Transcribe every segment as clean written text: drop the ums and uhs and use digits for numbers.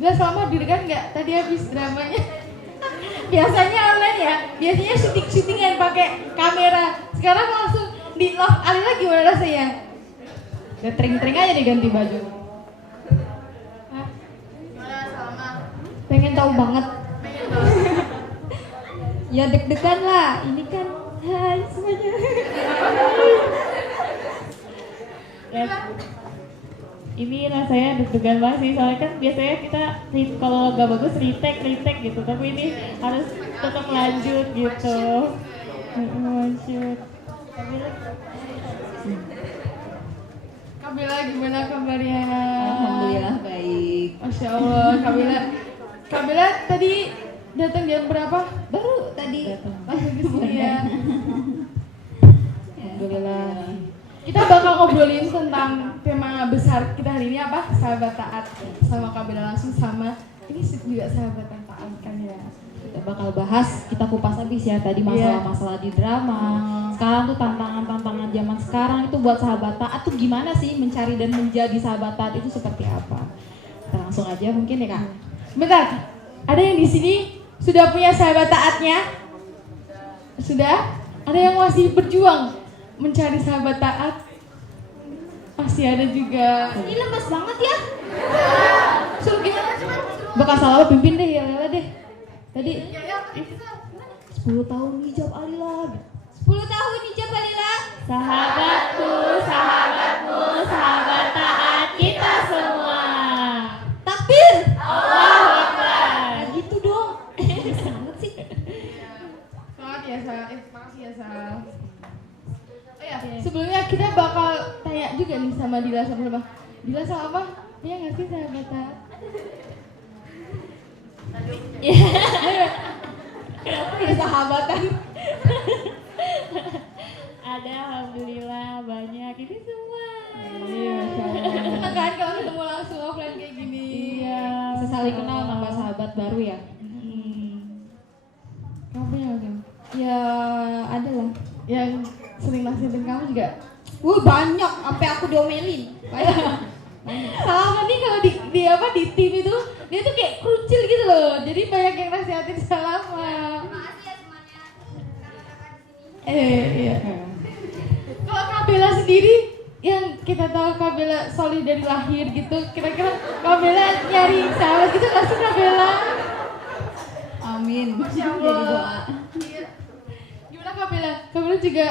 Bila selama dirikan nggak tadi habis dramanya? Biasanya online ya, biasanya syuting-syutingan pakai kamera. Sekarang langsung di love Alila gimana rasanya? Udah tring-tring aja diganti baju. Hah? Sama. Pengen tahu banget. Ya deg-degan lah, ini kan hai semuanya. Ya, ini rasanya deg-degan banget sih, soalnya kan biasanya kita kalau gak bagus retake gitu, tapi ini harus tetap lanjut gitu. Lanjut. Kabila gimana kabarnya? Alhamdulillah baik. Masya Allah, Kabila tadi datang jam berapa? Baru tadi Langsung ke sini ya. Alhamdulillah. Kita bakal ngobrolin tentang tema besar kita hari ini apa? Sahabat taat. Sama Kabila langsung sama. Ini juga sahabat yang taat kan ya. Kita bakal bahas, kita kupas habis ya tadi masalah-masalah di drama. Sekarang tuh tantangan-tantangan zaman sekarang itu buat sahabat taat tuh gimana sih, mencari dan menjadi sahabat taat itu seperti apa? Kita langsung aja mungkin ya Kak. Bentar, ada yang di sini sudah punya sahabat taatnya? Sudah? Ada yang masih berjuang mencari sahabat taat? Masih ada juga. ini lemas banget ya. Suruh gimana? Bakal salah pimpin deh ya Lela deh. Tadi Ya, 10 tahun hijab Alila. 10 tahun hijab Alila. Sahabatku, sahabat taat kita semua. Takbir. Allahu Akbar. Nah, gitu dong. Sangat sih. semangat ya Sal. Makasih ya Sal. Oh ya, sebelumnya kita bakal tanya juga nih sama Dila sama Dila sama apa? Dia nggak sih sahabat taat? Kenapa ya sahabatan? Ada alhamdulillah banyak ini semua. Iya, Masya Allah. Senang kan kalau ketemu langsung offline kayak gini. Iya, sesaling kenal nambah sahabat baru ya. Kamu punya nggak? Ya ada lah. Yang sering nasihatin kamu juga? Banyak, sampai aku diomelin. Banyak. Salama nih kalau di apa di tim itu dia tuh kayak krucil gitu loh. Jadi banyak yang nasihatin Salama. Iya. Kalau Kabela sendiri yang kita tahu Kabela solid dari lahir gitu, kira-kira Kabela nyari sahabat gitu nggak sih Kabela? Amin. Masya Jadi Allah. doa. Iya. Gimana Kabela? Kabela juga,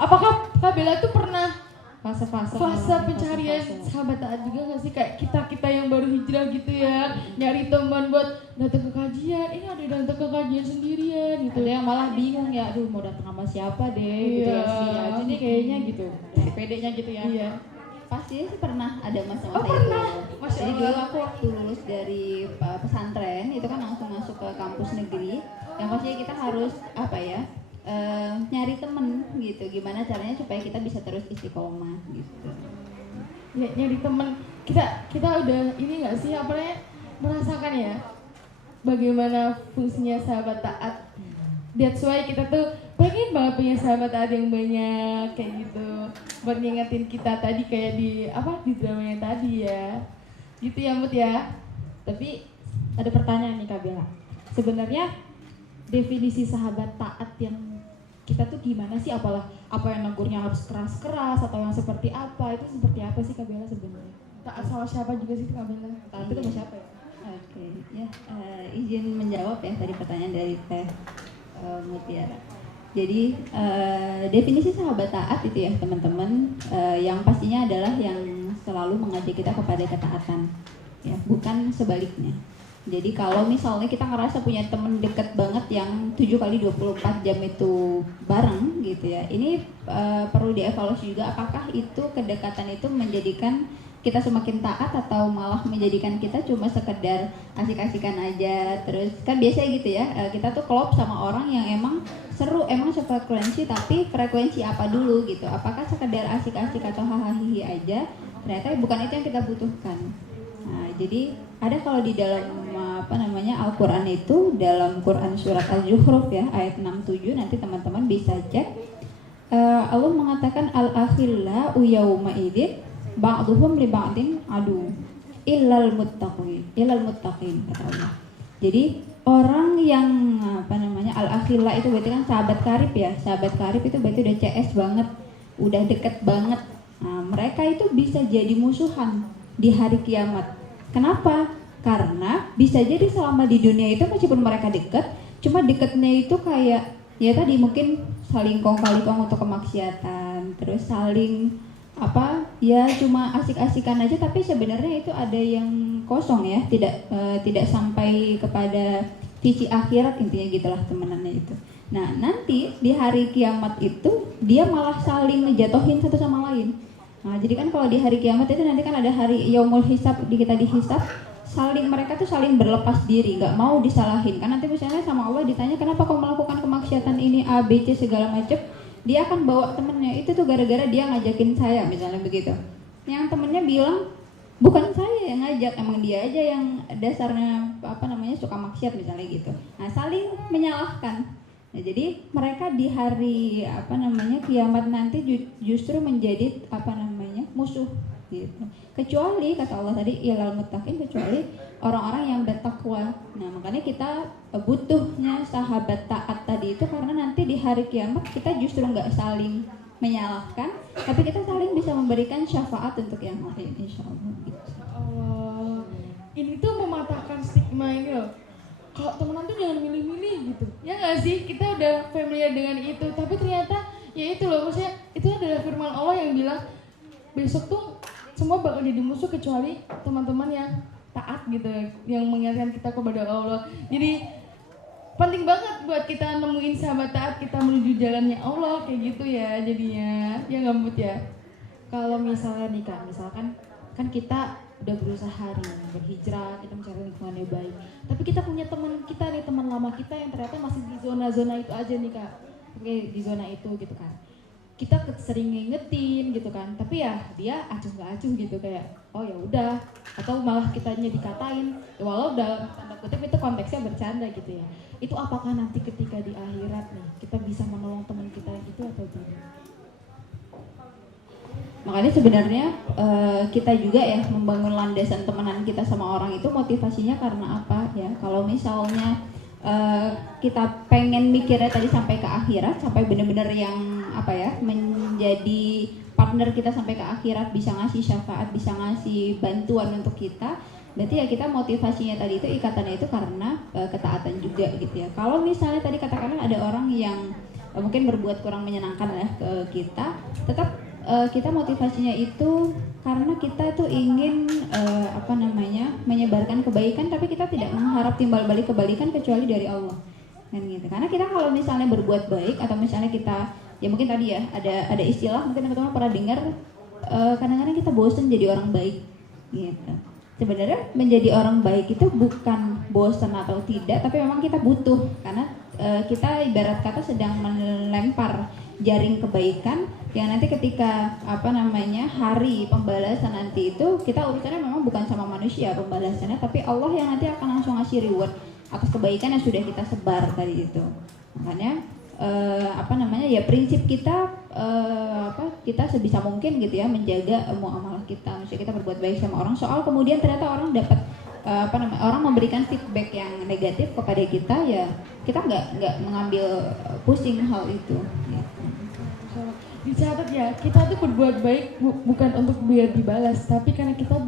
apakah Kabela tuh pernah Fase-fase pencarian sahabat taat juga nggak sih, kayak kita yang baru hijrah gitu ya, nyari teman buat datang ke kajian, ini ada yang datang ke kajian sendirian gitu. Ada yang malah bingung ya, aduh mau datang sama siapa deh gitu ya, Iya. sih aja deh kayaknya gitu. Si pedenya gitu ya. Iya. Pasti sih pernah ada masa-masa Oh, itu. pernah? Masya Jadi Allah. dulu aku waktu lulus dari pesantren itu kan langsung masuk ke kampus negeri. Yang pastinya kita harus apa ya? Nyari temen gitu. Gimana caranya supaya kita bisa terus istiqomah gitu. Ya, nyari teman, kita udah ini nggak sih apa namanya, merasakan ya bagaimana fungsinya sahabat taat. That's why kita tuh pengen banget punya sahabat taat yang banyak kayak gitu, buat ngingetin kita tadi kayak di dramanya tadi ya, gitu ya Mut ya. Tapi ada pertanyaan nih Kak Bella. Sebenarnya definisi sahabat taat yang kita tuh gimana sih? Apa yang negurnya harus keras-keras atau yang seperti apa? Itu seperti apa sih Kak Bella sebenarnya? Taat sama siapa juga sih Kak Bella? Taat itu sama siapa ya? Oke, ya izin menjawab ya tadi pertanyaan dari Teh Mutiara. Jadi definisi sahabat taat itu ya teman-teman, yang pastinya adalah yang selalu mengajak kita kepada ketaatan, ya bukan sebaliknya. Jadi kalau misalnya kita ngerasa punya temen deket banget yang 7 kali 24 jam itu bareng gitu ya, ini perlu dievaluasi juga apakah itu kedekatan itu menjadikan kita semakin taat atau malah menjadikan kita cuma sekedar asik-asikan aja. Terus kan biasanya gitu ya, kita tuh klop sama orang yang emang seru, emang sefrekuensi, tapi frekuensi apa dulu gitu, apakah sekedar asik-asik atau hahaha aja, ternyata bukan itu yang kita butuhkan. Nah, jadi ada kalau di dalam Al-Quran itu, dalam Quran surat Al-Zukhruf ya ayat 67, nanti teman-teman bisa cek. Allah mengatakan al-akhillau yawma idzin ba'duhum li ba'din adu. illal muttaqin kata Allah. Jadi orang yang al-akhilla itu berarti kan sahabat karib ya. Sahabat karib itu berarti udah CS banget, udah deket banget. Nah, mereka itu bisa jadi musuhan di hari kiamat. Kenapa? Karena bisa jadi selama di dunia itu meskipun mereka deket, cuma deketnya itu kayak ya tadi mungkin saling kong kali kong untuk kemaksiatan, terus saling ya cuma asik-asikan aja, tapi sebenarnya itu ada yang kosong ya, tidak sampai kepada visi akhirat, intinya gitulah temenannya itu. Nah nanti di hari kiamat itu dia malah saling ngejatohin satu sama lain. Nah jadi kan kalau di hari kiamat itu nanti kan ada hari yaumul hisab, kita dihisab, mereka tuh saling berlepas diri, nggak mau disalahin. Kan nanti misalnya sama Allah ditanya kenapa kau melakukan kemaksiatan ini A, B, C segala macam, dia akan bawa temennya, itu tuh gara-gara dia ngajakin saya misalnya begitu. Yang temennya bilang bukan saya yang ngajak, emang dia aja yang dasarnya suka maksiat misalnya gitu. Nah saling menyalahkan. Nah, jadi mereka di hari kiamat nanti justru menjadi musuh gitu. Kecuali kata Allah tadi ilal muttaqin, kecuali orang-orang yang bertakwa. Nah makanya kita butuhnya sahabat taat tadi itu, karena nanti di hari kiamat kita justru nggak saling menyalahkan, tapi kita saling bisa memberikan syafaat untuk yang lain, insyaallah gitu. Allah, ini tuh mematahkan stigma ini loh. Kalau temenan tuh jangan milih-milih gitu, ya nggak sih? Kita udah familiar dengan itu, tapi ternyata ya itu loh, maksudnya itu adalah firman Allah yang bilang besok tuh semua bakal jadi musuh kecuali teman-teman yang taat gitu, yang mengingatkan kita kepada Allah. Jadi penting banget buat kita nemuin sahabat taat, kita menuju jalannya Allah kayak gitu ya jadinya, ya nggak ya? Kalau misalnya nih Kak, misalkan kan kita udah berusaha nih berhijrah, kita mencari lingkungan yang baik, tapi kita punya teman kita nih, teman lama kita yang ternyata masih di zona-zona itu aja nih Kak, oke, di zona itu gitu kan. Kita sering ngingetin gitu kan, tapi ya dia acuh nggak acuh gitu, kayak oh ya udah, atau malah kitanya dikatain, ya walau dalam tanda kutip itu konteksnya bercanda gitu ya. Itu apakah nanti ketika di akhirat nih kita bisa menolong teman kita yang itu atau tidak? Makanya sebenarnya kita juga ya membangun landasan temenan kita sama orang itu motivasinya karena apa ya? Kalau misalnya kita pengen mikirnya tadi sampai ke akhirat, sampai benar-benar yang menjadi partner kita sampai ke akhirat, bisa ngasih syafaat, bisa ngasih bantuan untuk kita, berarti ya kita motivasinya tadi itu, ikatannya itu karena ketaatan juga gitu ya. Kalau misalnya tadi katakanlah ada orang yang mungkin berbuat kurang menyenangkan ya ke kita, tetap kita motivasinya itu karena kita tuh ingin menyebarkan kebaikan, tapi kita tidak mengharap timbal balik kebaikan kecuali dari Allah kan gitu. Karena kita kalau misalnya berbuat baik atau misalnya kita ya mungkin tadi ya ada istilah mungkin teman-teman pernah dengar, kadang-kadang kita bosan jadi orang baik gitu. Sebenarnya menjadi orang baik itu bukan bosan atau tidak, tapi memang kita butuh, karena kita ibarat kata sedang melempar jaring kebaikan yang nanti ketika hari pembalasan nanti itu kita urusannya memang bukan sama manusia pembalasannya, tapi Allah yang nanti akan langsung ngasih reward atas kebaikan yang sudah kita sebar tadi itu. Makanya ya prinsip kita kita sebisa mungkin gitu ya menjaga muamalah kita, misalnya kita berbuat baik sama orang, soal kemudian ternyata orang dapat orang memberikan feedback yang negatif kepada kita, ya kita nggak mengambil pusing hal itu gitu. Dicatat ya, kita tuh berbuat baik bukan untuk biar dibalas, tapi karena kita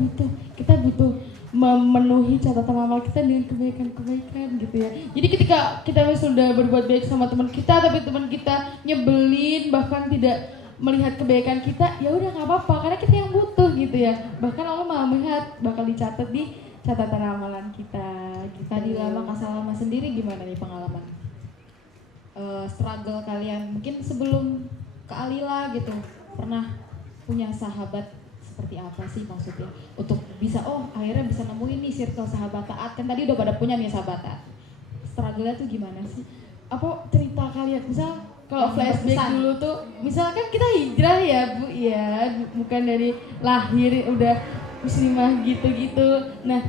butuh memenuhi catatan amal kita dengan kebaikan-kebaikan gitu ya. Jadi ketika kita sudah berbuat baik sama teman kita, tapi teman kita nyebelin bahkan tidak melihat kebaikan kita, ya udah nggak apa-apa karena kita yang butuh gitu ya. Bahkan Allah malah melihat, bakal dicatat di catatan amalan kita. Tadi lama Kasalama sendiri gimana nih pengalaman struggle kalian mungkin sebelum ke Alila gitu, pernah punya sahabat seperti apa sih maksudnya untuk bisa akhirnya bisa nemuin nih circle sahabat taat, kan tadi udah pada punya nih sahabat taat, struggle-nya tuh gimana sih? Apa cerita kalian, misal kalau flashback dulu tuh, misalkan kita hijrah ya Bu ya, bukan dari lahir udah muslimah gitu-gitu. Nah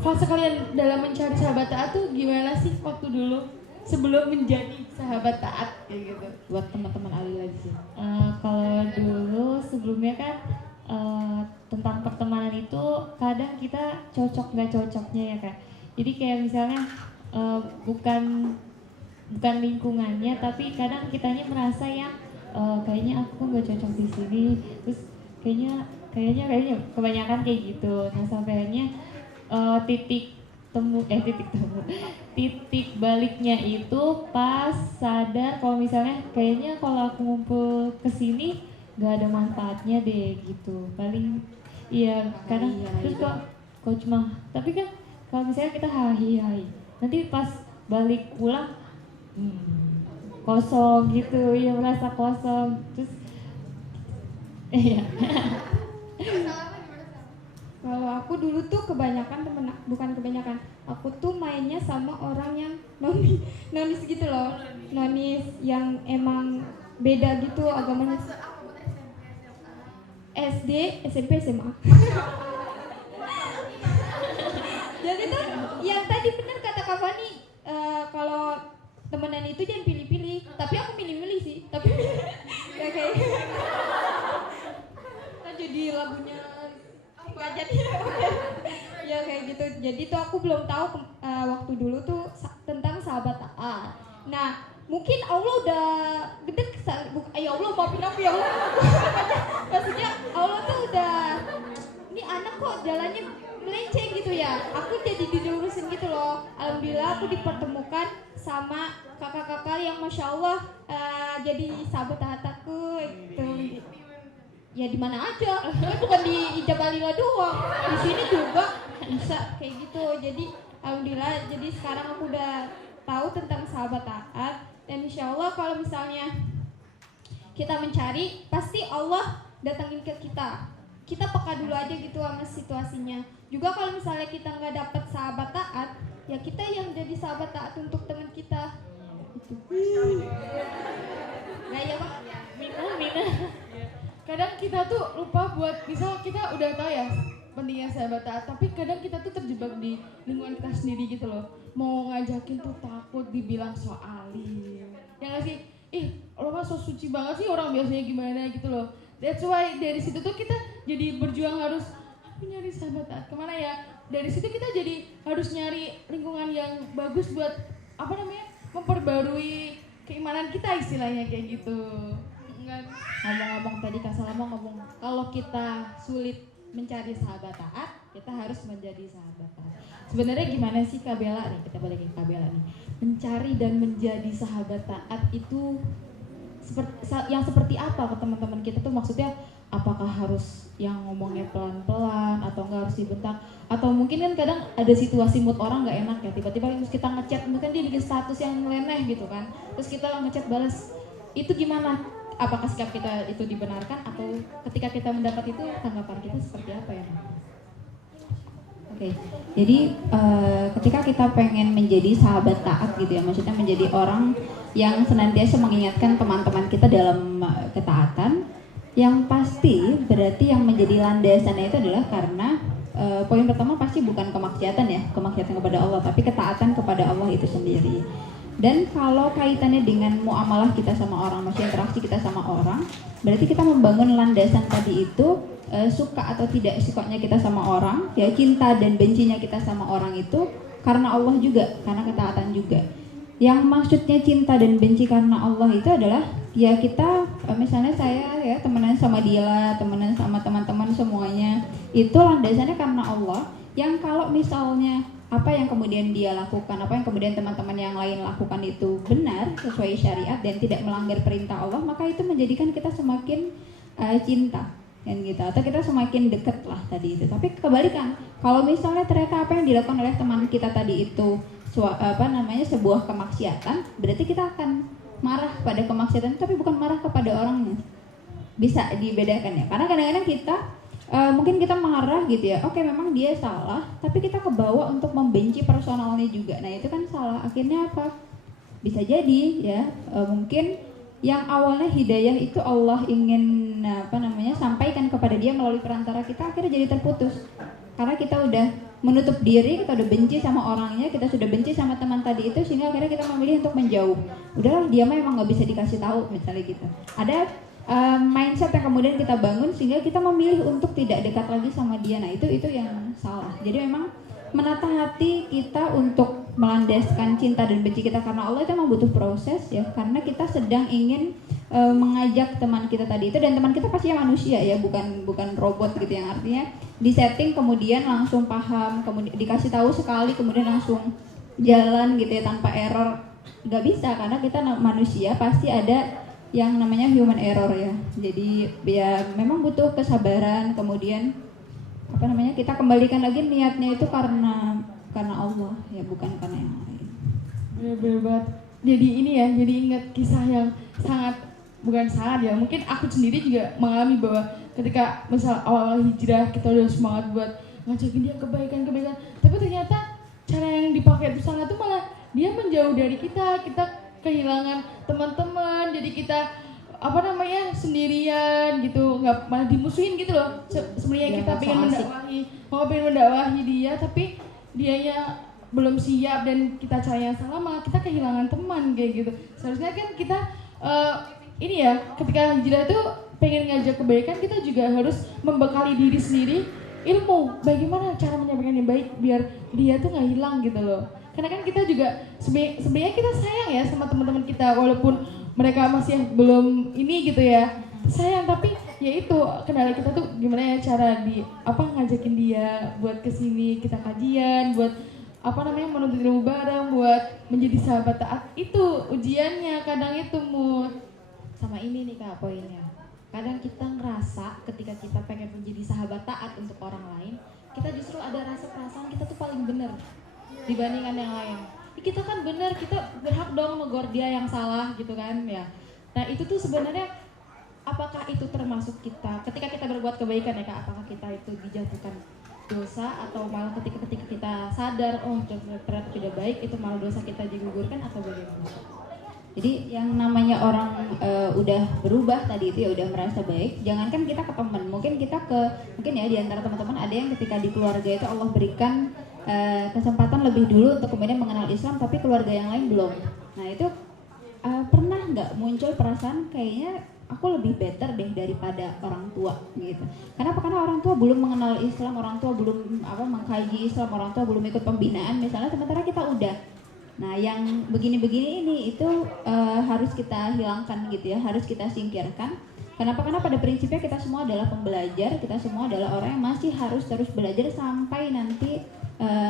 fase kalian dalam mencari sahabat taat tuh gimana sih waktu dulu sebelum menjadi sahabat taat kayak gitu buat teman-teman Alila di sini? Kalau dulu sebelumnya kan tentang pertemanan itu kadang kita cocok nggak cocoknya ya Kak. Jadi kayak misalnya bukan lingkungannya, tapi kadang kitanya merasa yang kayaknya aku nggak cocok di sini, terus kayaknya kebanyakan kayak gitu. Nah sampai akhirnya titik baliknya itu pas sadar kalau misalnya kayaknya kalau aku ngumpul kesini nggak ada manfaatnya deh gitu. Paling iya kadang terus kok cuma, tapi kan kalau misalnya kita hai nanti pas balik pulang kosong gitu, ya merasa kosong terus iya. Kalau aku dulu tuh bukan kebanyakan, aku tuh mainnya sama orang yang nonis gitu loh, nonis yang emang beda gitu agamanya. SD, SMP, SMA. Jadi tuh yang tadi bener kata Kak Fani, kalau temenan itu jangan pilih-pilih, tapi aku milih-milih sih, tapi ya kayak kan jadi lagunya nggak jadi ya kayak gitu. Jadi tuh aku belum tahu waktu dulu tuh tentang sahabat taat. Nah mungkin Allah udah gede ya Allah maafin aku ya Allah. Maksudnya Allah tuh udah, ini anak kok jalannya melenceng gitu ya, aku jadi dilurusin gitu loh. Alhamdulillah aku dipertemukan sama kakak-kakak yang masya Allah jadi sahabat taat aku gitu. Ya di mana aja, bukan di Ijab Alila doang, di sini juga bisa kayak gitu. Jadi alhamdulillah, jadi sekarang aku udah tahu tentang sahabat taat, dan insya Allah kalau misalnya kita mencari, pasti Allah datangin ke kita. Kita peka dulu aja gitu sama situasinya. Juga kalau misalnya kita nggak dapet sahabat taat, ya kita yang jadi sahabat taat untuk teman kita. Gitu. Nah ya Pak. Mina. Kadang kita tuh lupa buat, misal kita udah tahu ya pentingnya sahabat taat, tapi kadang kita tuh terjebak di lingkungan kita sendiri gitu loh. Mau ngajakin tuh takut dibilang so alim, ya nggak sih? Lo mah so suci banget sih, orang biasanya gimana gitu loh. That's why dari situ tuh kita jadi berjuang harus nyari sahabat taat kemana ya. Dari situ kita jadi harus nyari lingkungan yang bagus buat memperbarui keimanan kita, istilahnya kayak gitu. Ngomong-ngomong tadi Kak Salama ngomong kalau kita sulit mencari sahabat taat, kita harus menjadi sahabat taat. Sebenarnya gimana sih Kak Bella nih? Kita balikin Kak Bella nih. Mencari dan menjadi sahabat taat itu seperti apa ke teman-teman kita tuh? Maksudnya apakah harus yang ngomongnya pelan-pelan atau enggak harus dibentak? Atau mungkin kan kadang ada situasi mood orang nggak enak ya, tiba-tiba terus kita ngechat, mungkin dia bikin status yang nyeleneh gitu kan, terus kita ngechat balas, itu gimana? Apakah sikap kita itu dibenarkan, atau ketika kita mendapat itu tanggapan kita seperti apa ya? Oke, jadi ketika kita pengen menjadi sahabat taat gitu ya, maksudnya menjadi orang yang senantiasa mengingatkan teman-teman kita dalam ketaatan, yang pasti berarti yang menjadi landasannya itu adalah karena poin pertama pasti bukan kemaksiatan ya, kemaksiatan kepada Allah, tapi ketaatan kepada Allah itu sendiri. Dan kalau kaitannya dengan muamalah kita sama orang, maksudnya interaksi kita sama orang, berarti kita membangun landasan tadi itu suka atau tidak sukanya kita sama orang, ya cinta dan bencinya kita sama orang itu karena Allah juga, karena ketaatan juga. Yang maksudnya cinta dan benci karena Allah itu adalah ya kita misalnya saya ya temenan sama Dila, temenan sama teman-teman semuanya, itu landasannya karena Allah. Yang kalau misalnya apa yang kemudian dia lakukan, apa yang kemudian teman-teman yang lain lakukan itu benar sesuai syariat dan tidak melanggar perintah Allah, maka itu menjadikan kita semakin cinta kan gitu, atau kita semakin dekat lah tadi itu. Tapi kebalikan, kalau misalnya ternyata apa yang dilakukan oleh teman kita tadi itu sebuah kemaksiatan, berarti kita akan marah pada kemaksiatan, tapi bukan marah kepada orangnya. Bisa dibedakan ya, karena kadang-kadang kita mungkin kita marah gitu ya, oke memang dia salah, tapi kita kebawa untuk membenci personalnya juga. Nah itu kan salah. Akhirnya apa? Bisa jadi ya mungkin yang awalnya hidayah itu Allah ingin sampaikan kepada dia melalui perantara kita, akhirnya jadi terputus karena kita udah menutup diri, kita udah benci sama orangnya, kita sudah benci sama teman tadi itu, sehingga akhirnya kita memilih untuk menjauh. Udahlah, dia mah emang nggak bisa dikasih tahu misalnya gitu. Ada mindset yang kemudian kita bangun sehingga kita memilih untuk tidak dekat lagi sama dia. Nah itu yang salah. Jadi memang menata hati kita untuk melandaskan cinta dan benci kita karena Allah itu memang butuh proses ya, karena kita sedang ingin mengajak teman kita tadi itu, dan teman kita pastinya manusia ya, bukan robot gitu, yang artinya disetting kemudian langsung paham, kemudian dikasih tahu sekali kemudian langsung jalan gitu ya tanpa error, nggak bisa, karena kita manusia pasti ada yang namanya human error ya. Jadi ya memang butuh kesabaran, kemudian kita kembalikan lagi niatnya itu karena Allah ya, bukan karena yang lain. Bener banget. Jadi ini ya, jadi ingat kisah yang bukan sangat ya, mungkin aku sendiri juga mengalami bahwa ketika misal awal hijrah kita udah semangat buat ngajakin dia kebaikan, tapi ternyata cara yang dipakai itu sana tuh malah dia menjauh dari kita kehilangan teman-teman, jadi kita sendirian gitu, nggak malah dimusuhin gitu loh. Sebenarnya kita pengen mendakwahi dia, tapi dianya belum siap dan kita cara yang salah, malah kita kehilangan teman kayak gitu. Seharusnya kan kita ini ya, ketika hijrah itu pengen ngajak kebaikan, kita juga harus membekali diri sendiri ilmu bagaimana cara menyampaikan yang baik biar dia tuh nggak hilang gitu loh. Karena kan kita juga sebenarnya kita sayang ya sama teman-teman kita, walaupun mereka masih belum ini gitu ya, sayang, tapi ya itu kendala kita tuh gimana ya cara ngajakin dia buat kesini kita kajian, buat menuntut ilmu bareng, buat menjadi sahabat taat. Itu ujiannya kadang itu Sama ini nih Kak poinnya, kadang kita ngerasa ketika kita pengen menjadi sahabat taat untuk orang lain, kita justru ada rasa perasaan kita tuh paling benar dibandingkan yang lain. Kita kan benar, kita berhak dong negor dia yang salah gitu kan ya. Nah itu tuh sebenarnya apakah itu termasuk kita ketika kita berbuat kebaikan ya Kak, apakah kita itu dijatuhkan dosa, atau malah ketika kita sadar ternyata tidak baik, itu malah dosa kita digugurkan, atau bagaimana? Jadi yang namanya orang udah berubah tadi itu ya, udah merasa baik, jangankan kita ke teman, mungkin ya di antara teman-teman ada yang ketika di keluarga itu Allah berikan kesempatan lebih dulu untuk kemudian mengenal Islam, tapi keluarga yang lain belum. Nah itu pernah nggak muncul perasaan kayaknya aku lebih better deh daripada orang tua gitu. Kenapa? Karena orang tua belum mengenal Islam, orang tua belum mengkaji Islam, orang tua belum ikut pembinaan misalnya, sementara kita udah. Nah yang begini-begini ini itu harus kita hilangkan gitu ya, harus kita singkirkan. Kenapa? Karena pada prinsipnya kita semua adalah pembelajar, kita semua adalah orang yang masih harus terus belajar sampai nanti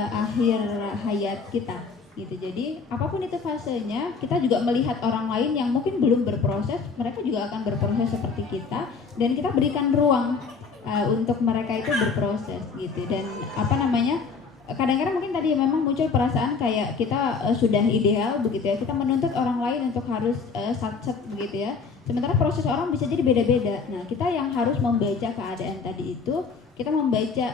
akhir hayat kita gitu. Jadi apapun itu fasenya, kita juga melihat orang lain yang mungkin belum berproses, mereka juga akan berproses seperti kita, dan kita berikan ruang untuk mereka itu berproses gitu. Dan kadang-kadang mungkin tadi memang muncul perasaan kayak kita sudah ideal begitu ya, kita menuntut orang lain untuk harus satset begitu ya, sementara proses orang bisa jadi beda-beda. Nah kita yang harus membaca keadaan tadi itu, kita membaca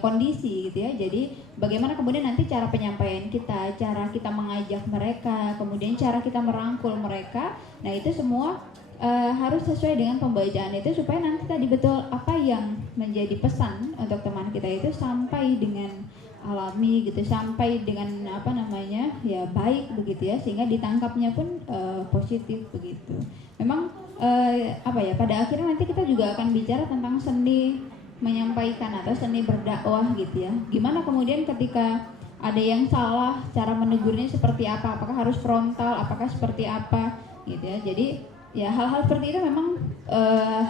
kondisi gitu ya. Jadi bagaimana kemudian nanti cara penyampaian kita, cara kita mengajak mereka, kemudian cara kita merangkul mereka, nah itu semua harus sesuai dengan pembacaan itu, supaya nanti tadi betul apa yang menjadi pesan untuk teman kita itu sampai dengan alami gitu, sampai dengan baik begitu ya, sehingga ditangkapnya pun positif begitu. Memang pada akhirnya nanti kita juga akan bicara tentang seni menyampaikan atau seni berdakwah gitu ya. Gimana kemudian ketika ada yang salah, cara menegurnya seperti apa, apakah harus frontal, apakah seperti apa gitu ya. Jadi ya hal-hal seperti itu memang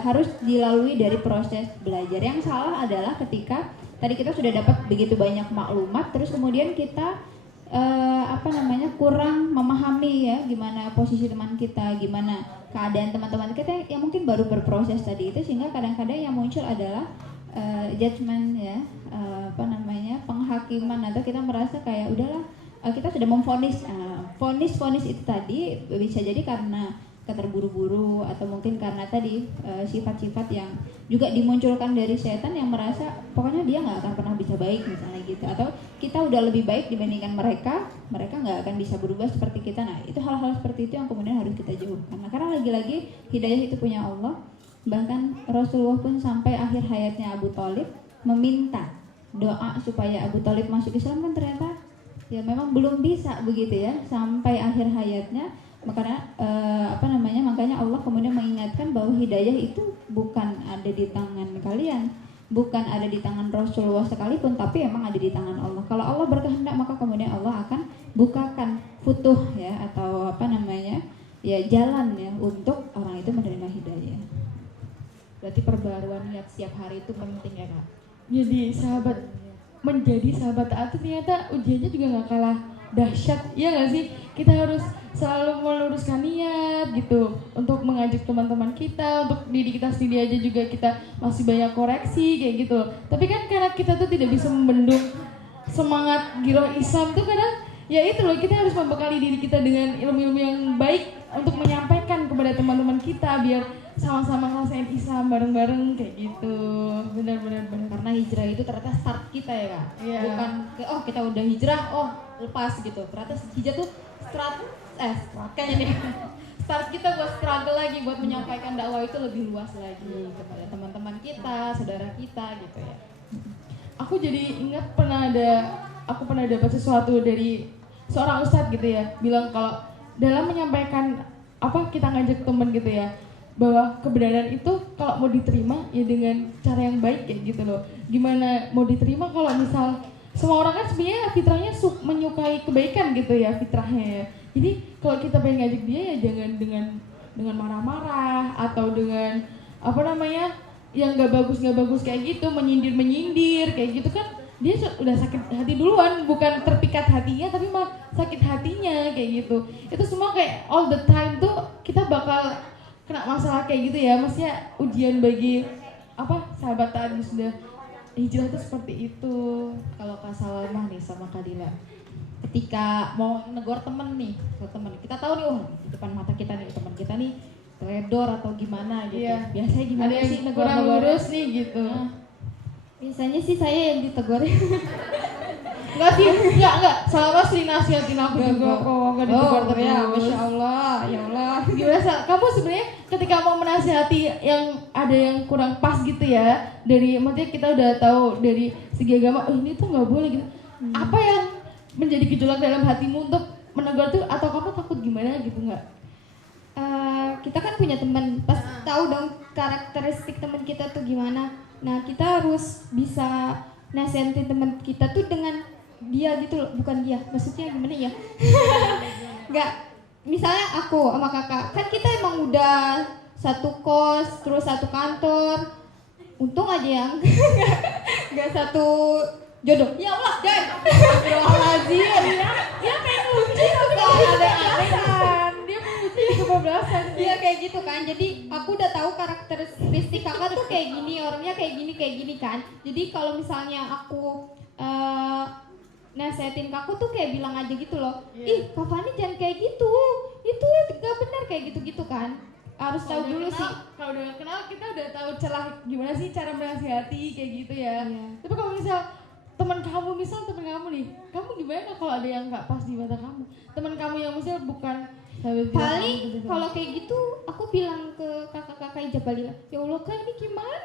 harus dilalui dari proses belajar. Yang salah adalah ketika tadi kita sudah dapat begitu banyak maklumat, terus kemudian kita kurang memahami ya gimana posisi teman kita, gimana keadaan teman-teman kita yang mungkin baru berproses tadi itu, sehingga kadang-kadang yang muncul adalah judgement ya, penghakiman, atau kita merasa kayak udahlah kita sudah memvonis. Vonis itu tadi bisa jadi karena keterburu-buru, atau mungkin karena tadi sifat-sifat yang juga dimunculkan dari setan yang merasa pokoknya dia nggak akan pernah bisa baik misalnya gitu, atau kita udah lebih baik dibandingkan mereka nggak akan bisa berubah seperti kita. Nah itu hal-hal seperti itu yang kemudian harus kita jauhkan. Nah, karena lagi-lagi hidayah itu punya Allah. Bahkan Rasulullah pun sampai akhir hayatnya Abu Thalib meminta doa supaya Abu Thalib masuk Islam, kan ternyata ya memang belum bisa begitu ya, sampai akhir hayatnya Makanya Allah kemudian mengingatkan bahwa hidayah itu bukan ada di tangan kalian, bukan ada di tangan Rasulullah sekalipun, tapi emang ada di tangan Allah. Kalau Allah berkehendak maka kemudian Allah akan bukakan futuh ya, atau jalan ya untuk orang itu menerima hidayah. Berarti perbaruan niat setiap hari itu penting ya Kak. Jadi menjadi sahabat taat itu ternyata ujiannya juga nggak kalah dahsyat, ya nggak sih? Kita harus selalu meluruskan niat gitu untuk mengajak teman-teman kita, untuk diri kita sendiri aja juga kita masih banyak koreksi kayak gitu. Tapi kan karena kita tuh tidak bisa membendung semangat giroh Islam tuh kadang ya itu loh, kita harus membekali diri kita dengan ilmu-ilmu yang baik untuk menyampaikan kepada teman-teman kita biar sama-sama ngerasain Islam bareng-bareng kayak gitu. Benar-benar. Karena hijrah itu ternyata start kita ya Kak. Iya. Bukan kita udah hijrah, lepas gitu. Ternyata hijrah tuh kayaknya nih. Start kita buat struggle lagi, buat menyampaikan dakwah itu lebih luas lagi kepada teman-teman kita, saudara kita gitu ya. Aku jadi ingat aku pernah dapat sesuatu dari seorang ustadz gitu ya, bilang kalau dalam menyampaikan kita ngajak teman gitu ya, bahwa kebenaran itu kalau mau diterima ya dengan cara yang baik kayak gitu loh. Gimana mau diterima kalau misal semua orang kan sebenarnya fitrahnya menyukai kebaikan gitu ya, fitrahnya ya. Jadi kalau kita pengen ngajak dia ya jangan dengan marah-marah atau dengan yang nggak bagus kayak gitu, menyindir kayak gitu kan, dia udah sakit hati duluan, bukan terpikat hatinya tapi malah sakit hatinya kayak gitu. Itu semua kayak all the time tuh kita bakal kena masalah kayak gitu ya, maksudnya ujian bagi sahabat taat sudah hijrah itu seperti itu. Kalau Kak Salamah nih sama Kak Dila, ketika mau negor temen nih, kita tahu nih di depan mata kita nih teman kita nih teledor atau gimana gitu. Iya. Biasanya gimana Ada yang sih kurang negor-negor? lurus nih gitu. Biasanya sih saya yang ditegur. Enggak, Salama sering nasihatin aku juga kok, enggak ditegur terus. Ya, Masya Allah, ya Allah. Gimana Sal? Kamu sebenarnya ketika mau menasihati yang ada yang kurang pas gitu ya, maksudnya kita udah tahu dari segi agama, ini tuh nggak boleh gitu. Apa yang menjadi gejolak dalam hatimu untuk menegur tuh, atau kamu takut gimana gitu nggak? Kita kan punya teman, pas tahu dong karakteristik teman kita tuh gimana. Nah, kita harus bisa nasihatin teman kita tuh dengan dia gitu loh, bukan dia. Maksudnya gimana ya? Enggak. Misalnya aku sama kakak, kan kita emang udah satu kos, terus satu kantor. Untung aja yang enggak satu jodoh. Ya Allah, jangan. Astagfirullahaladzim. Dia pengen uji Enggak ada kebablasan. Dia pengen uji kebablasan. Iya kayak gitu kan. Jadi aku udah tahu karakteristik kakak tuh kayak gini, orangnya kayak gini kan. Jadi kalau misalnya aku nasihatin kakak tuh kayak bilang aja gitu loh. Ih, Kak Fani jangan kayak gitu. Itu gak benar kayak gitu-gitu kan. Harus tahu dulu sih. Kalau udah kenal kita udah tahu celah gimana sih cara menasihati kayak gitu ya. Iya. Tapi kalau misal teman kamu nih, kamu gimana kalau ada yang nggak pas di mata kamu? Teman kamu yang misal bukan sahabat Paling gitu. kalau kayak gitu aku bilang ke kakak-kakak Jabalila, ya Allah Kak ini gimana?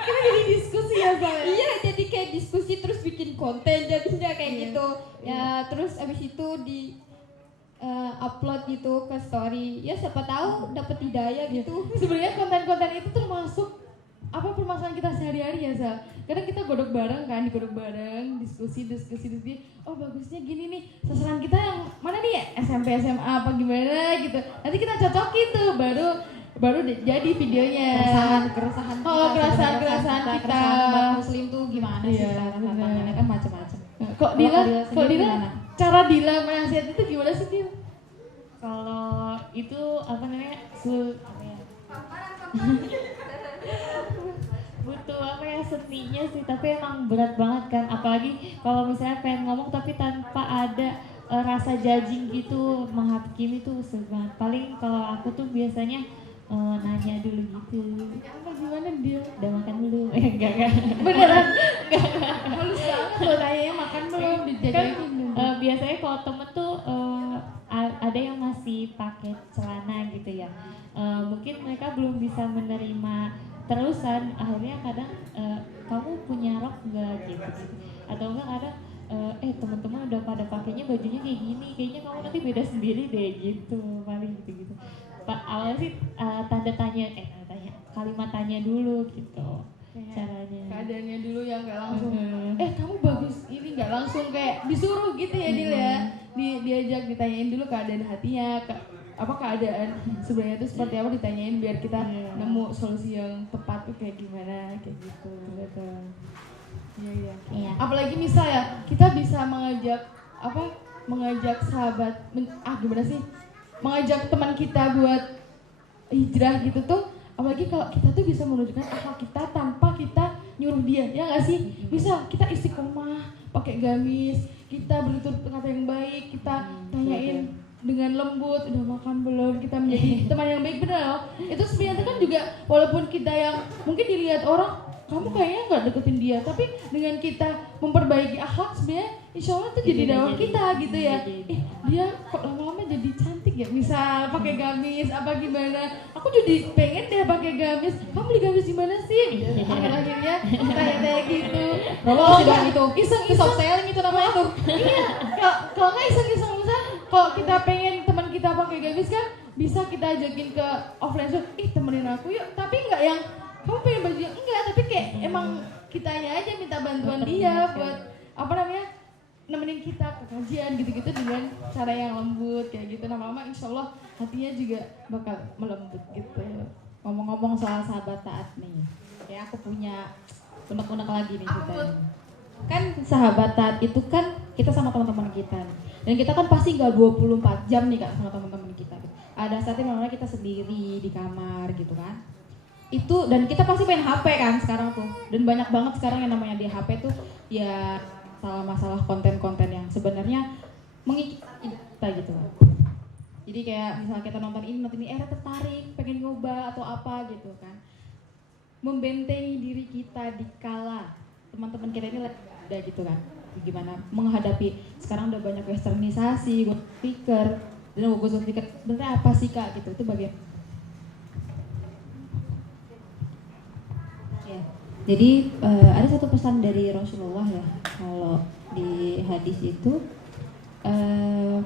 Kita jadi diskusi ya soalnya. Iya jadi kayak diskusi terus bikin konten jadinya kayak gitu. Ya terus abis itu di upload gitu ke story. Ya siapa tahu dapat hidayah gitu. Sebenarnya konten-konten itu termasuk permasalahan kita sehari-hari ya Zal. Kadang kita digodok bareng, diskusi. Oh bagusnya gini nih, sasaran kita yang mana nih ya? SMP, SMA apa gimana gitu. Nanti kita cocokin tuh, baru jadi videonya. Keresahan kita. Oh, keresahan kita. Keresahan umat muslim tuh gimana sih Iya, cara benar. tantangannya kan macam-macam. Kok Kalau Dila, gimana? cara Dila menasihat itu gimana sih Dila? Kalau itu butuh seninya sih, tapi emang berat banget kan, apalagi kalau misalnya pengen ngomong tapi tanpa ada rasa judging gitu, menghakimi tuh sulit banget. Paling kalau aku tuh biasanya nanya dulu gitu, Apa gimana dia? udah makan belum? Enggak Beneran? Halus banget loh, nanyanya makan belum, kan dijajakin. biasanya kalau temen tuh ada yang masih pakai celana gitu ya, mungkin mereka belum bisa menerima terusan, akhirnya kadang kamu punya rok nggak gitu, atau enggak kadang teman-teman udah pada pakainya bajunya kayak gini, kayaknya kamu nanti beda sendiri deh gitu, paling gitu-gitu. Awalnya sih tanda tanya kalimat tanya dulu gitu caranya. Keadaannya dulu yang nggak langsung kamu bagus ini, nggak langsung kayak disuruh gitu ya Dil ya. Diajak ditanyain dulu keadaan hatinya, keadaan sebenarnya itu seperti apa, ditanyain biar kita nemu solusi yang tepat tuh kayak gimana, kayak gitu. Betul. Iya. Apalagi misal ya kita bisa mengajak sahabat gimana sih, mengajak teman kita buat hijrah gitu tuh. Apalagi kalau kita tuh bisa menunjukkan akhlak kita tanpa kita nyuruh dia, ya nggak sih? Bisa kita istiqomah, pakai gamis, kita bertutur kata yang baik, kita tanyain dengan lembut, udah makan belum, kita menjadi teman yang baik, benar loh. Itu sebenarnya kan juga walaupun kita yang mungkin dilihat orang, kamu kayaknya nggak deketin dia, tapi dengan kita memperbaiki akhlak sebenarnya insya Allah itu jadi dakwah kita gitu ya. Dia kok lama-lama jadi cantik ya, misal pakai gamis apa gimana, aku jadi pengen deh pakai gamis. Kamu beli gamis di mana sih? Akhirnya kayak gitu. Kalau sudah itu iseng-iseng soft selling itu namanya tuh. Iya, kalau nggak iseng-iseng misal kalau kita pengen teman kita pakai gamis kan bisa kita ajakin ke offline shop, temenin aku yuk, tapi nggak yang kamu pengen baju yang enggak, tapi kayak emang kitanya aja minta bantuan dia buat nemenin kita ke kajian gitu-gitu dengan cara yang lembut kayak gitu. Lama-lama insya Allah hatinya juga bakal melembut gitu. Ngomong-ngomong soal sahabat taat nih, kayak aku punya unek-unek lagi nih ceritanya. Kan sahabat taat itu kan kita sama teman-teman kita nih. Dan kita kan pasti nggak 24 jam nih Kak sama teman-teman kita. Ada saatnya memang kita sendiri di kamar gitu kan. Itu dan kita pasti main HP kan sekarang tuh. Dan banyak banget sekarang yang namanya di HP tuh ya masalah konten-konten yang sebenarnya mengikuti kita gitu kan. Jadi kayak misalnya kita nonton ini tertarik, pengen nyoba atau apa gitu kan. Membentengi diri kita dikala teman-teman kita ini lagi ada gitu kan. Gimana menghadapi sekarang udah banyak westernisasi, gue speaker dan gue speaker sebenarnya apa sih Kak gitu, itu bagian. Ya. Jadi ada satu pesan dari Rasulullah ya, kalau di hadis itu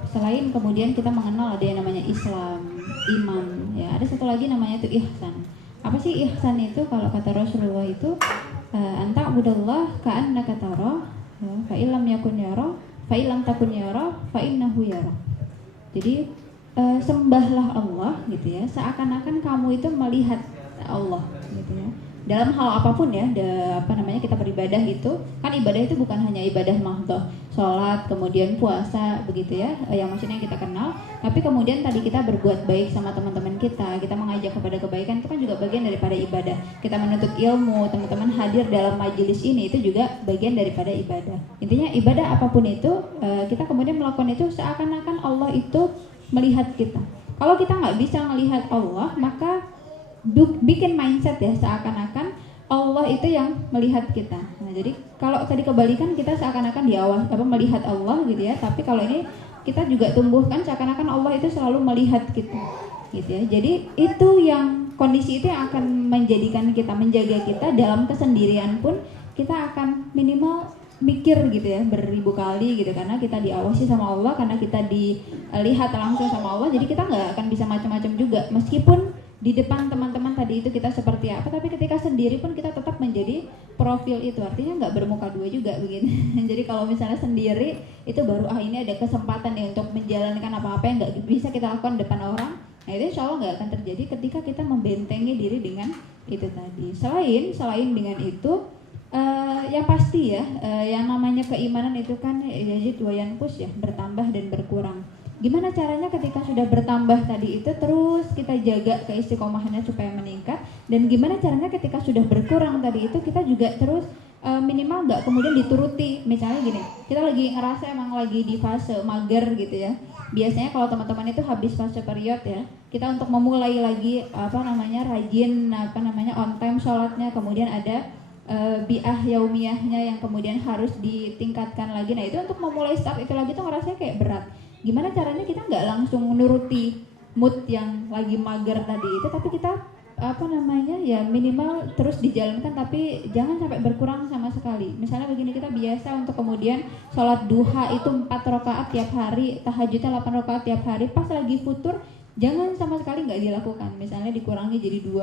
selain kemudian kita mengenal ada yang namanya Islam, iman, ya ada satu lagi namanya itu ihsan. Apa sih ihsan itu? Kalau kata Rasulullah itu anta budallah ka'annaka tara, fa illam yakun yara, fa illam takun yara, fa innahu yara. Jadi sembahlah Allah gitu ya, seakan-akan kamu itu melihat Allah gitu ya. Dalam hal apapun ya, kita beribadah itu kan ibadah itu bukan hanya ibadah mahdhah, sholat, kemudian puasa begitu ya, yang maksudnya kita kenal, tapi kemudian tadi kita berbuat baik sama teman-teman kita mengajak kepada kebaikan, itu kan juga bagian daripada ibadah. Kita menuntut ilmu, teman-teman hadir dalam majelis ini itu juga bagian daripada ibadah. Intinya ibadah apapun itu, kita kemudian melakukan itu seakan-akan Allah itu melihat kita. Kalau kita nggak bisa melihat Allah, maka bikin mindset ya seakan-akan Allah itu yang melihat kita. Nah, jadi kalau tadi kebalikan kita seakan-akan melihat Allah gitu ya, tapi kalau ini kita juga tumbuhkan seakan-akan Allah itu selalu melihat kita gitu ya. Jadi itu yang kondisi itu yang akan menjadikan kita, menjaga kita dalam kesendirian pun kita akan minimal mikir gitu ya beribu kali gitu, karena kita diawasi sama Allah, karena kita dilihat langsung sama Allah, jadi kita nggak akan bisa macam-macam juga meskipun di depan teman-teman tadi itu kita seperti apa, tapi ketika sendiri pun kita tetap menjadi profil itu, artinya nggak bermuka dua juga begini. Jadi kalau misalnya sendiri itu baru ini ada kesempatan ya untuk menjalankan apa-apa yang nggak bisa kita lakukan depan orang. Nah itu insya Allah nggak akan terjadi ketika kita membentengi diri dengan itu tadi. Selain dengan itu yang pasti ya, yang namanya keimanan itu kan yazid wa yanqus ya, bertambah dan berkurang. Gimana caranya ketika sudah bertambah tadi itu terus kita jaga keistiqomahannya supaya meningkat, dan gimana caranya ketika sudah berkurang tadi itu kita juga terus minimal nggak kemudian dituruti. Misalnya gini, kita lagi ngerasa emang lagi di fase mager gitu ya, biasanya kalau teman-teman itu habis fase period ya, kita untuk memulai lagi rajin on time sholatnya, kemudian ada bi'ah yaumiyahnya yang kemudian harus ditingkatkan lagi. Nah itu untuk memulai start itu lagi tuh ngerasanya kayak berat. Gimana caranya kita nggak langsung menuruti mood yang lagi mager tadi itu, tapi kita apa namanya ya minimal terus dijalankan, tapi jangan sampai berkurang sama sekali. Misalnya begini, kita biasa untuk kemudian sholat duha itu 4 rakaat tiap hari, tahajudnya 8 rakaat tiap hari, pas lagi futur jangan sama sekali nggak dilakukan. Misalnya dikurangi jadi 2,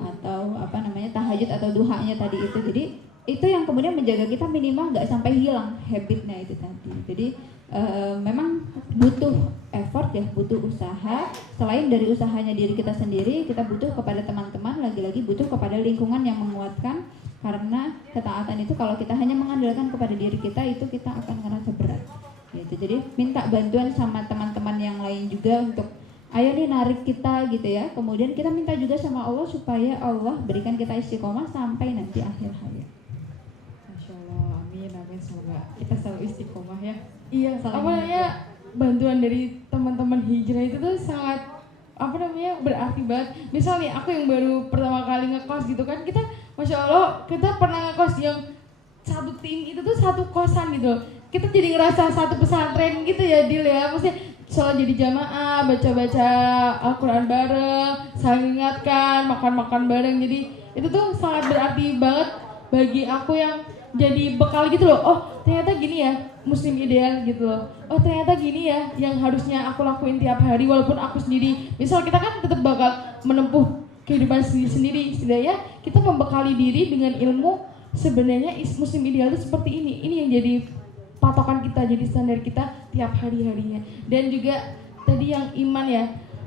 atau apa namanya tahajud atau duhanya tadi itu. Jadi itu yang kemudian menjaga kita minimal nggak sampai hilang habitnya itu tadi. Jadi memang butuh effort ya, butuh usaha. Selain dari usahanya diri kita sendiri, kita butuh kepada teman-teman, lagi-lagi butuh kepada lingkungan yang menguatkan. Karena ketaatan itu kalau kita hanya mengandalkan kepada diri kita, itu kita akan ngerasa berat gitu. Jadi minta bantuan sama teman-teman yang lain juga untuk ayo nih narik kita gitu ya. Kemudian kita minta juga sama Allah supaya Allah berikan kita istiqomah sampai nanti akhir hayat. Masya Allah, amin, amin. Semoga kita selalu istiqomah ya. Iya, Saling apa namanya, bantuan dari teman-teman hijrah itu tuh sangat apa namanya berarti banget. Misal nih aku yang baru pertama kali ngekos gitu kan, kita Masya Allah kita pernah ngekos yang satu tim itu tuh satu kosan gitu. Kita jadi ngerasa satu pesantren gitu ya, Dil ya. Maksudnya sholat jadi jamaah, baca-baca Al-Quran bareng, saling ingatkan, makan-makan bareng. Jadi itu tuh sangat berarti banget bagi aku yang jadi bekal gitu loh. Oh ternyata gini ya muslim ideal gitu loh. Oh ternyata gini ya yang harusnya aku lakuin tiap hari, walaupun aku sendiri. Misal kita kan tetap bakal menempuh kehidupan sendiri-sendiri. Setidaknya kita membekali diri dengan ilmu sebenarnya muslim ideal itu seperti ini. Ini yang jadi patokan kita, jadi standar kita tiap hari-harinya. Dan juga tadi yang iman ya,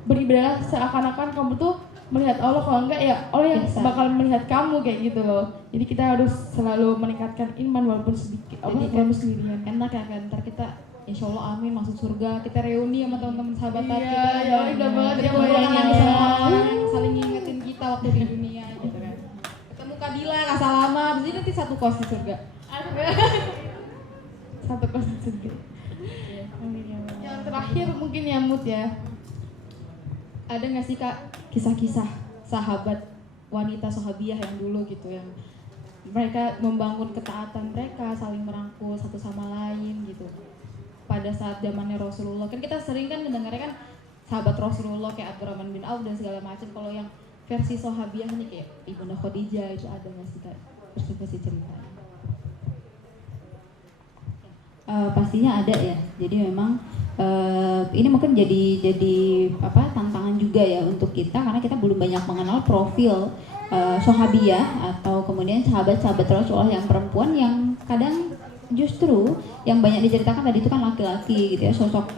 beribadah seakan-akan kamu tuh melihat Allah, kalau enggak ya Allah yang bakal melihat kamu kayak gitu loh. Jadi kita harus selalu meningkatkan iman walaupun sedikit, walaupun sendirian. Enak ya kan, ntar kita insya Allah amin masuk surga, kita reuni sama teman-teman sahabat Iya, kita ya udah banget ya, sama orang yang saling ngingetin kita waktu di dunia gitu kan. Ketemu Kadila, Kasalama, abis ini nanti satu kos di surga. Satu kos juga. Yang terakhir mungkin ya Mut ya. Ada nggak sih Kak kisah-kisah sahabat wanita sahabiah yang dulu gitu, yang mereka membangun ketaatan mereka, saling merangkul satu sama lain gitu pada saat zamannya Rasulullah? Kan kita sering kan mendengarnya kan sahabat Rasulullah kayak Abdurrahman bin Auf dan segala macam. Kalau yang versi sahabiah nih kayak Ibunda Khadijah itu ada nggak sih Kak versi ceritanya? Pastinya ada ya. Jadi memang ini mungkin jadi apa tantangan juga ya untuk kita, karena kita belum banyak mengenal profil sahabiah atau kemudian sahabat-sahabat Rasulullah yang perempuan, yang kadang justru yang banyak diceritakan tadi itu kan laki-laki gitu ya, sosok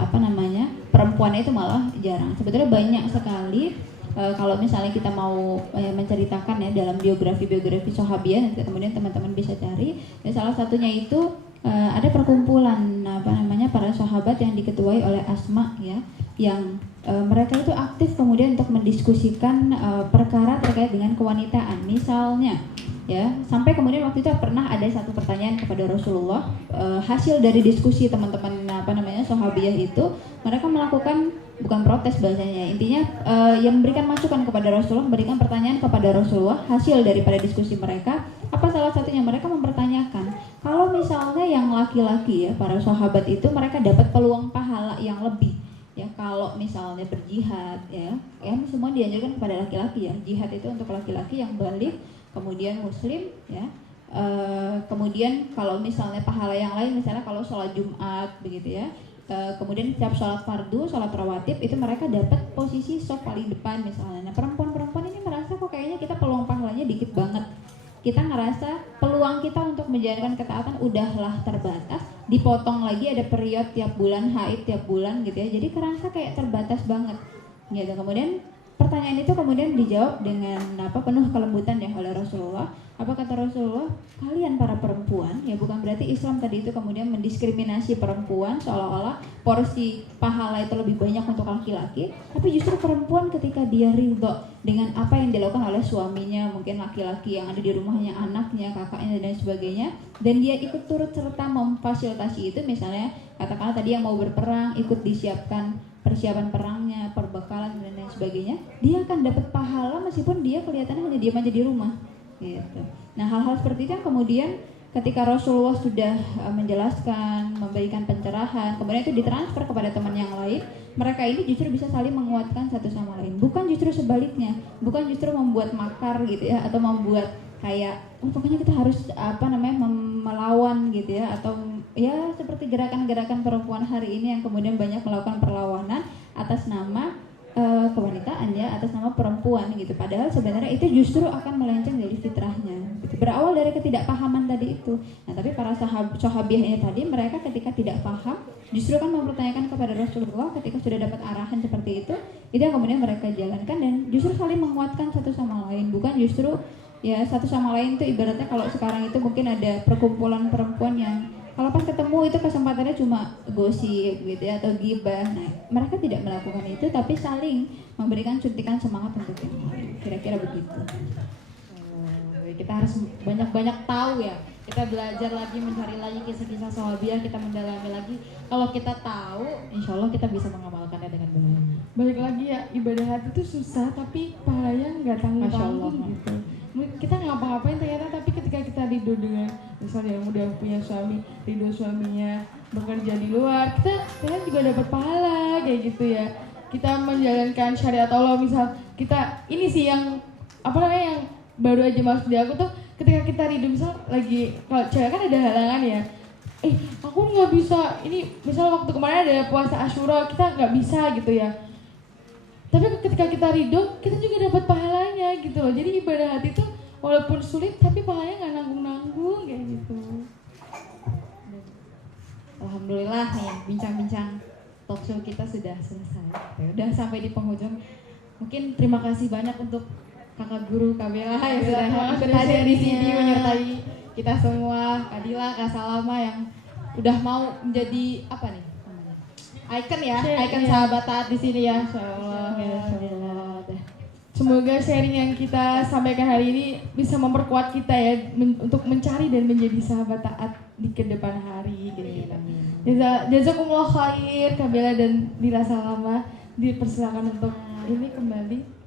apa namanya perempuannya itu malah jarang. Sebetulnya banyak sekali. Kalau misalnya kita mau menceritakan ya dalam biografi sahabiah, nanti kemudian teman-teman bisa cari. Dan salah satunya itu ada perkumpulan apa namanya para sahabat yang diketuai oleh Asma ya, yang mereka itu aktif kemudian untuk mendiskusikan perkara terkait dengan kewanitaan. Misalnya ya, sampai kemudian waktu itu pernah ada satu pertanyaan kepada Rasulullah, hasil dari diskusi teman-teman apa namanya sahabiah itu, mereka melakukan bukan protes bahasanya, intinya yang memberikan masukan kepada Rasulullah, memberikan pertanyaan kepada Rasulullah hasil daripada diskusi mereka. Apa salah satunya, mereka mempertanyakan kalau misalnya yang laki-laki ya para sahabat itu mereka dapat peluang pahala yang lebih ya kalau misalnya berjihad ya semua dianjurkan kepada laki-laki ya, jihad itu untuk laki-laki yang baligh kemudian muslim ya. Kemudian kalau misalnya pahala yang lain, misalnya kalau sholat Jumat begitu ya, kemudian setiap sholat fardu, sholat rawatib itu mereka dapat posisi saf paling depan misalnya. Nah perempuan-perempuan ini merasa kok kayaknya kita peluang pahalanya dikit banget. Kita ngerasa peluang kita untuk menjalankan ketaatan udahlah terbatas, dipotong lagi ada periode tiap bulan, haid tiap bulan gitu ya. Jadi kerasa kayak terbatas banget gitu. Kemudian pertanyaan itu kemudian dijawab dengan penuh kelembutan ya oleh Rasulullah. Apa kata Rasulullah? Kalian para perempuan ya, bukan berarti Islam tadi itu kemudian mendiskriminasi perempuan seolah-olah porsi pahala itu lebih banyak untuk laki-laki, tapi justru perempuan ketika dia ridho dengan apa yang dilakukan oleh suaminya, mungkin laki-laki yang ada di rumahnya, anaknya, kakaknya dan sebagainya, dan dia ikut turut serta memfasilitasi itu, misalnya katakanlah tadi yang mau berperang ikut disiapkan persiapan perangnya, perbekalan dan lain sebagainya, dia akan dapat pahala meskipun dia kelihatannya hanya diam aja di rumah gitu. Nah hal-hal seperti itu yang kemudian ketika Rasulullah sudah menjelaskan, memberikan pencerahan, kemudian itu ditransfer kepada teman yang lain, mereka ini justru bisa saling menguatkan satu sama lain. Bukan justru sebaliknya, bukan justru membuat makar gitu ya, atau membuat kayak pokoknya kita harus melawan gitu ya, atau ya seperti gerakan-gerakan perempuan hari ini yang kemudian banyak melakukan perlawanan atas nama kewanitaan ya, atas nama perempuan gitu. Padahal sebenarnya itu justru akan melenceng dari fitrahnya gitu. Berawal dari ketidakpahaman tadi itu. Nah tapi para sahabiah ini tadi, mereka ketika tidak paham justru kan mempertanyakan kepada Rasulullah. Ketika sudah dapat arahan seperti itu yang kemudian mereka jalankan dan justru saling menguatkan satu sama lain. Bukan justru ya satu sama lain itu ibaratnya kalau sekarang itu mungkin ada perkumpulan perempuan yang kalau pas ketemu itu kesempatannya cuma gosip gitu ya, atau gibah. Nah, mereka tidak melakukan itu tapi saling memberikan suntikan semangat untuk yang lain. Kira-kira begitu. Kita harus banyak-banyak tahu ya. Kita belajar lagi, mencari lagi kisah-kisah sahabiah, kita mendalami lagi. Kalau kita tahu, insya Allah kita bisa mengamalkannya dengan baik. Balik lagi ya, ibadah hati itu susah tapi pahalanya nggak tanggung-tanggung gitu. Kita ngapa-ngapain ternyata, tapi ketika kita ridho dengan misalnya yang udah punya suami, ridho suaminya bekerja di luar, kita ternyata juga dapat pahala kayak gitu ya. Kita menjalankan syariat Allah, misal kita ini sih yang yang baru aja masuk di aku tuh, ketika kita ridho misal lagi, kalau cewek kan ada halangan ya, aku nggak bisa ini, misal waktu kemarin ada puasa Asyura kita nggak bisa gitu ya. Tapi ketika kita ridho, kita juga dapat pahalanya gitu loh. Jadi ibadah hati itu walaupun sulit, tapi pahalanya nggak nanggung-nanggung kayak gitu. Alhamdulillah nih, bincang-bincang talk show kita sudah selesai. Udah sampai di penghujung. Mungkin terima kasih banyak untuk kakak guru Kak Bella yang sudah ikut hadir di sini menyertai kita semua. Kak Dila, Kak Salama yang udah mau menjadi apa nih? Icon ya, icon sahabat taat di sini ya. Insyaallah. Semoga sharing yang kita sampaikan hari ini bisa memperkuat kita ya untuk mencari dan menjadi sahabat taat di kedepan hari gitu. Jazakumullah khair, Kak Bella dan Dila Salama. Dipersilakan untuk ini kembali.